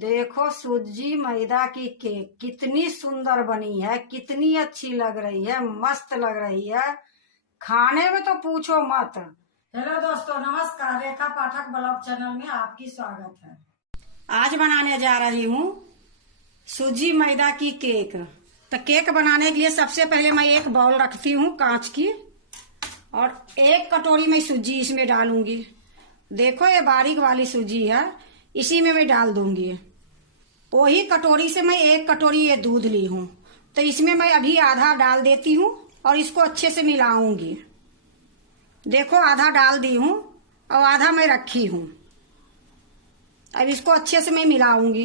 देखो सूजी मैदा की केक कितनी सुंदर बनी है, कितनी अच्छी लग रही है, मस्त लग रही है। खाने में तो पूछो मत। हेलो दोस्तों, नमस्कार। रेखा पाठक ब्लॉग चैनल में आपकी स्वागत है। आज बनाने जा रही हूँ सूजी मैदा की केक। तो केक बनाने के लिए सबसे पहले मैं एक बाउल रखती हूँ कांच की, और एक कटोरी में सूजी इसमें डालूंगी। देखो ये बारीक वाली सूजी है, इसी में मैं डाल दूंगी। वही कटोरी से मैं एक कटोरी ये दूध ली हूँ, तो इसमें मैं अभी आधा डाल देती हूँ और इसको अच्छे से मिलाऊंगी। देखो आधा डाल दी हूँ और आधा मैं रखी हूँ। अब इसको अच्छे से मैं मिलाऊंगी।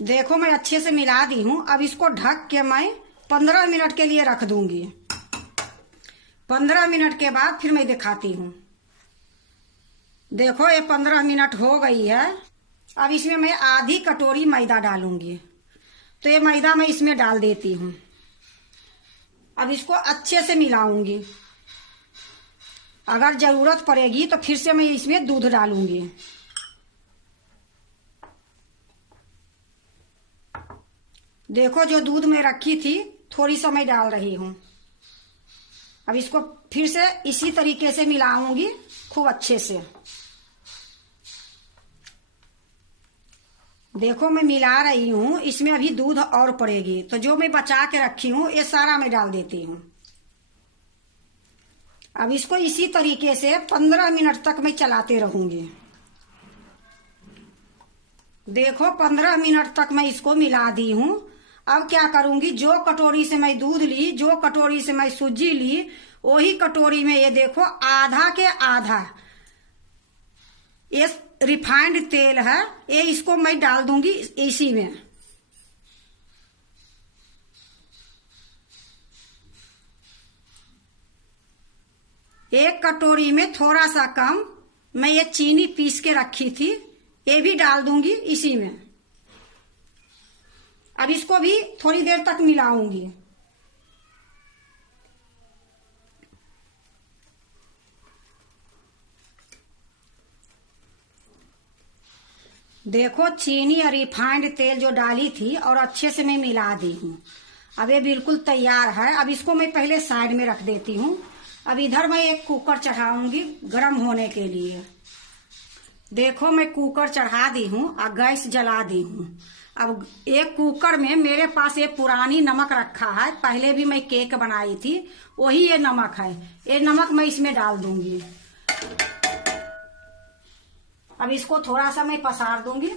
देखो मैं अच्छे से मिला दी हूँ। अब इसको ढक के मैं 15 मिनट के लिए रख दूंगी। 15 मिनट के बाद फिर मैं दिखाती हूँ। देखो ये 15 मिनट हो गई है। अब इसमें मैं आधी कटोरी मैदा डालूंगी। तो ये मैदा मैं इसमें डाल देती हूँ। अब इसको अच्छे से मिलाऊंगी। अगर जरूरत पड़ेगी तो फिर से मैं इसमें दूध डालूंगी। देखो जो दूध में रखी थी थोड़ी सा मैं डाल रही हूँ। अब इसको फिर से इसी तरीके से मिलाऊंगी खूब अच्छे से। देखो मैं मिला रही हूँ, इसमें अभी दूध और पड़ेगी, तो जो मैं बचा के रखी हूँ ये सारा मैं डाल देती हूँ। अब इसको इसी तरीके से 15 मिनट तक मैं चलाते रहूंगी। देखो 15 मिनट तक मैं इसको मिला दी हूँ। अब क्या करूंगी, जो कटोरी से मैं दूध ली, जो कटोरी से मैं सूजी ली, वही कटोरी में ये देखो आधा के आधा ये रिफाइंड तेल है, ये इसको मैं डाल दूंगी इसी में। एक कटोरी में थोड़ा सा कम मैं ये चीनी पीस के रखी थी, ये भी डाल दूंगी इसी में। अब इसको भी थोड़ी देर तक मिलाऊंगी। देखो चीनी और रिफाइंड तेल जो डाली थी और अच्छे से मैं मिला दी हूँ। अब ये बिल्कुल तैयार है। अब इसको मैं पहले साइड में रख देती हूँ। अब इधर मैं एक कुकर चढ़ाऊंगी गर्म होने के लिए। देखो मैं कुकर चढ़ा दी हूँ और गैस जला दी हूँ। अब एक कुकर में मेरे पास ये पुरानी नमक रखा है, पहले भी मैं केक बनाई थी, वही ये नमक है। ये नमक मैं इसमें डाल दूंगी। अब इसको थोड़ा सा मैं पसार दूंगी।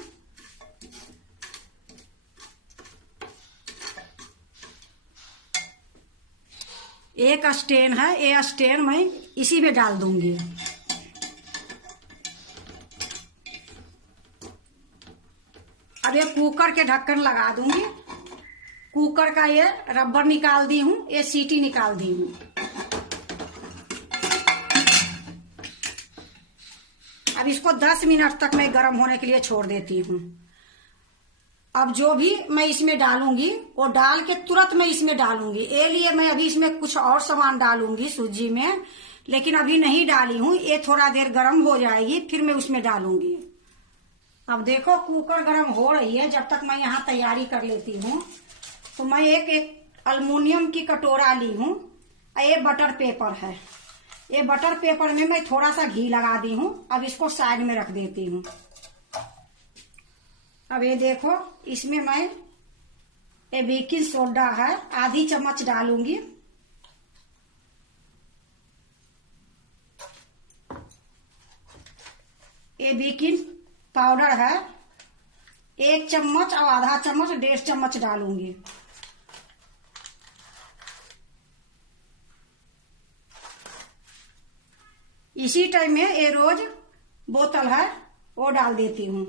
एक स्टेन है, ये स्टेन मैं इसी में डाल दूंगी। अब ये कुकर के ढक्कन लगा दूंगी। कुकर का ये रबर निकाल दी हूँ, ये सीटी निकाल दी हूँ। अब इसको 10 मिनट तक मैं गर्म होने के लिए छोड़ देती हूँ। अब जो भी मैं इसमें डालूंगी वो डाल के तुरंत मैं इसमें डालूंगी। ये लिए मैं अभी इसमें कुछ और सामान डालूंगी सूजी में, लेकिन अभी नहीं डाली हूँ। ये थोड़ा देर गर्म हो जाएगी फिर मैं उसमें डालूंगी। अब देखो कुकर गर्म हो रही है। जब तक मैं यहाँ तैयारी कर लेती हूँ, तो मैं एक अल्मुनियम की कटोरा ली हूँ। ये बटर पेपर है। ये बटर पेपर में मैं थोड़ा सा घी लगा दी हूँ। अब इसको साइड में रख देती हूँ। अब ये देखो इसमें मैं ये बेकिंग सोडा है, आधी चम्मच डालूंगी। ये बेकिंग पाउडर है, 1 चम्मच और आधा चम्मच, 1.5 चम्मच डालूंगी। इसी टाइम में ये रोज बोतल है वो डाल देती हूँ।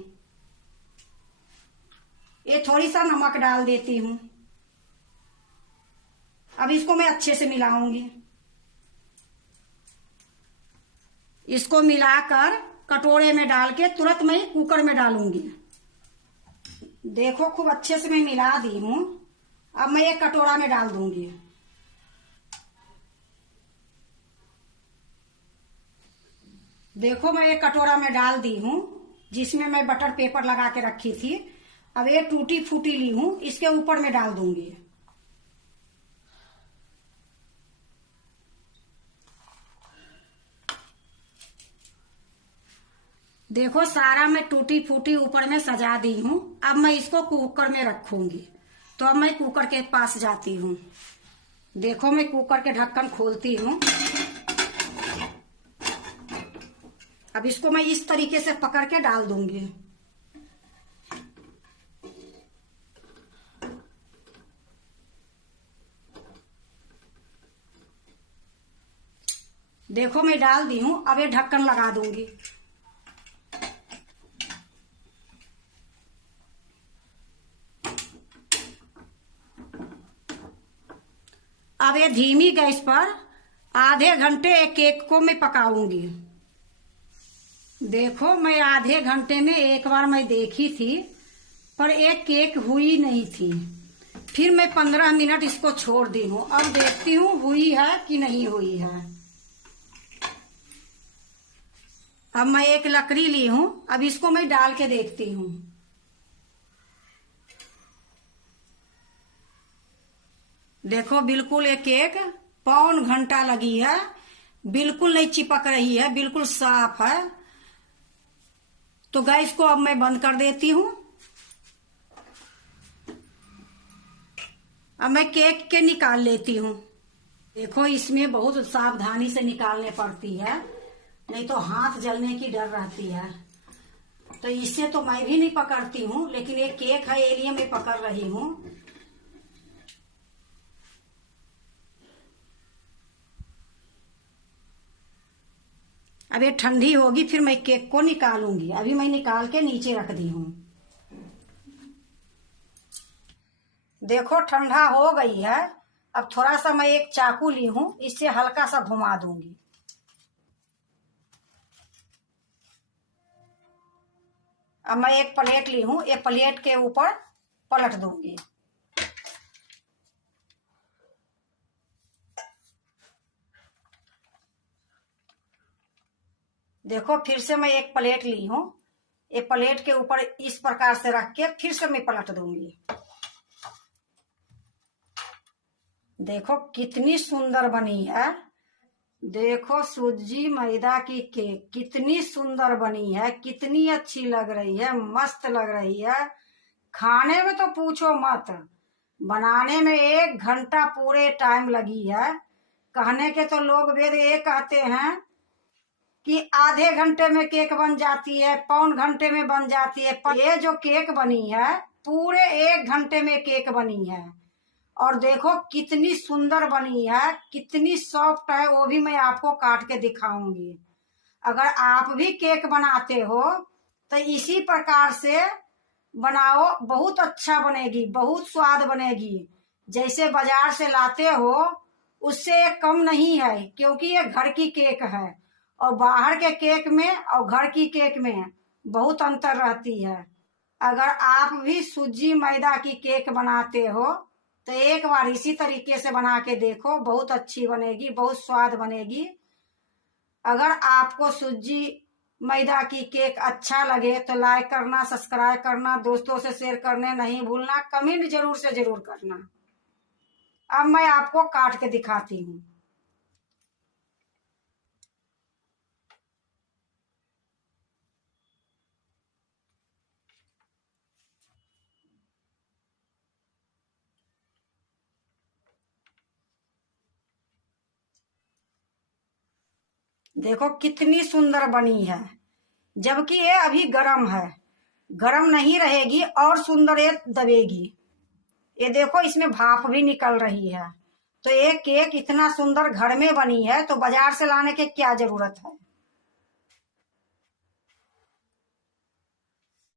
ये थोड़ी सा नमक डाल देती हूँ। अब इसको मैं अच्छे से मिलाऊंगी। इसको मिलाकर कटोरे में डाल के तुरंत मैं कुकर में डालूंगी। देखो खूब अच्छे से मैं मिला दी हूँ। अब मैं एक कटोरा में डाल दूंगी। देखो मैं एक कटोरा में डाल दी हूँ। जिसमें मैं बटर पेपर लगा के रखी थी। अब ये टूटी फूटी ली हूं, इसके ऊपर में डाल दूंगी। देखो सारा मैं टूटी फूटी ऊपर में सजा दी हूं। अब मैं इसको कुकर में रखूंगी। तो अब मैं कुकर के पास जाती हूँ। देखो मैं कुकर के ढक्कन खोलती हूँ। अब इसको मैं इस तरीके से पकड़ के डाल दूंगी। देखो मैं डाल दी हूं। अब ये ढक्कन लगा दूंगी। अब ये धीमी गैस पर आधे घंटे एक केक को मैं पकाऊंगी। देखो मैं आधे घंटे में एक बार मैं देखी थी, पर एक केक हुई नहीं थी। फिर मैं 15 मिनट इसको छोड़ दी हूँ। अब देखती हूँ हुई है कि नहीं हुई है। अब मैं एक लकड़ी ली हूँ। अब इसको मैं डाल के देखती हूँ। देखो बिल्कुल ये केक पौन घंटा लगी है, बिल्कुल नहीं चिपक रही है, बिल्कुल साफ है। तो गैस को अब मैं बंद कर देती हूँ। अब मैं केक के निकाल लेती हूँ। देखो इसमें बहुत सावधानी से निकालने पड़ती है, नहीं तो हाथ जलने की डर रहती है। तो इससे तो मैं भी नहीं पकड़ती हूँ, लेकिन ये केक है ये लिए मैं पकड़ रही हूँ। अब ये ठंडी होगी फिर मैं केक को निकालूंगी। अभी मैं निकाल के नीचे रख दी हूँ। देखो ठंडा हो गई है। अब थोड़ा सा मैं एक चाकू ली हूँ, इससे हल्का सा घुमा दूंगी। अब मैं एक प्लेट ली हूँ, ये प्लेट के ऊपर पलट दूंगी। देखो फिर से मैं एक प्लेट ली हूँ, ये प्लेट के ऊपर इस प्रकार से रख के फिर से मैं पलट दूंगी। देखो कितनी सुंदर बनी है। देखो सूजी मैदा की केक कितनी सुंदर बनी है, कितनी अच्छी लग रही है, मस्त लग रही है। खाने में तो पूछो मत, बनाने में 1 घंटा पूरे टाइम लगी है। कहने के तो लोग वेद ये कहते हैं कि आधे घंटे में केक बन जाती है, पौन घंटे में बन जाती है, पर ये जो केक बनी है पूरे 1 घंटे में केक बनी है। और देखो कितनी सुंदर बनी है, कितनी सॉफ्ट है, वो भी मैं आपको काट के दिखाऊंगी। अगर आप भी केक बनाते हो तो इसी प्रकार से बनाओ, बहुत अच्छा बनेगी, बहुत स्वाद बनेगी। जैसे बाजार से लाते हो उससे कम नहीं है, क्योंकि ये घर की केक है। और बाहर के केक में और घर की केक में बहुत अंतर रहती है। अगर आप भी सूजी मैदा की केक बनाते हो तो एक बार इसी तरीके से बना के देखो, बहुत अच्छी बनेगी, बहुत स्वाद बनेगी। अगर आपको सूजी मैदा की केक अच्छा लगे तो लाइक करना, सब्सक्राइब करना, दोस्तों से शेयर करने नहीं भूलना, कमेंट जरूर से जरूर करना। अब मैं आपको काट के दिखाती हूँ। देखो कितनी सुंदर बनी है, जबकि ये अभी गरम है, गरम नहीं रहेगी और सुंदर ये दबेगी। ये देखो इसमें भाप भी निकल रही है। तो ये केक इतना सुंदर घर में बनी है तो बाजार से लाने की क्या जरूरत है।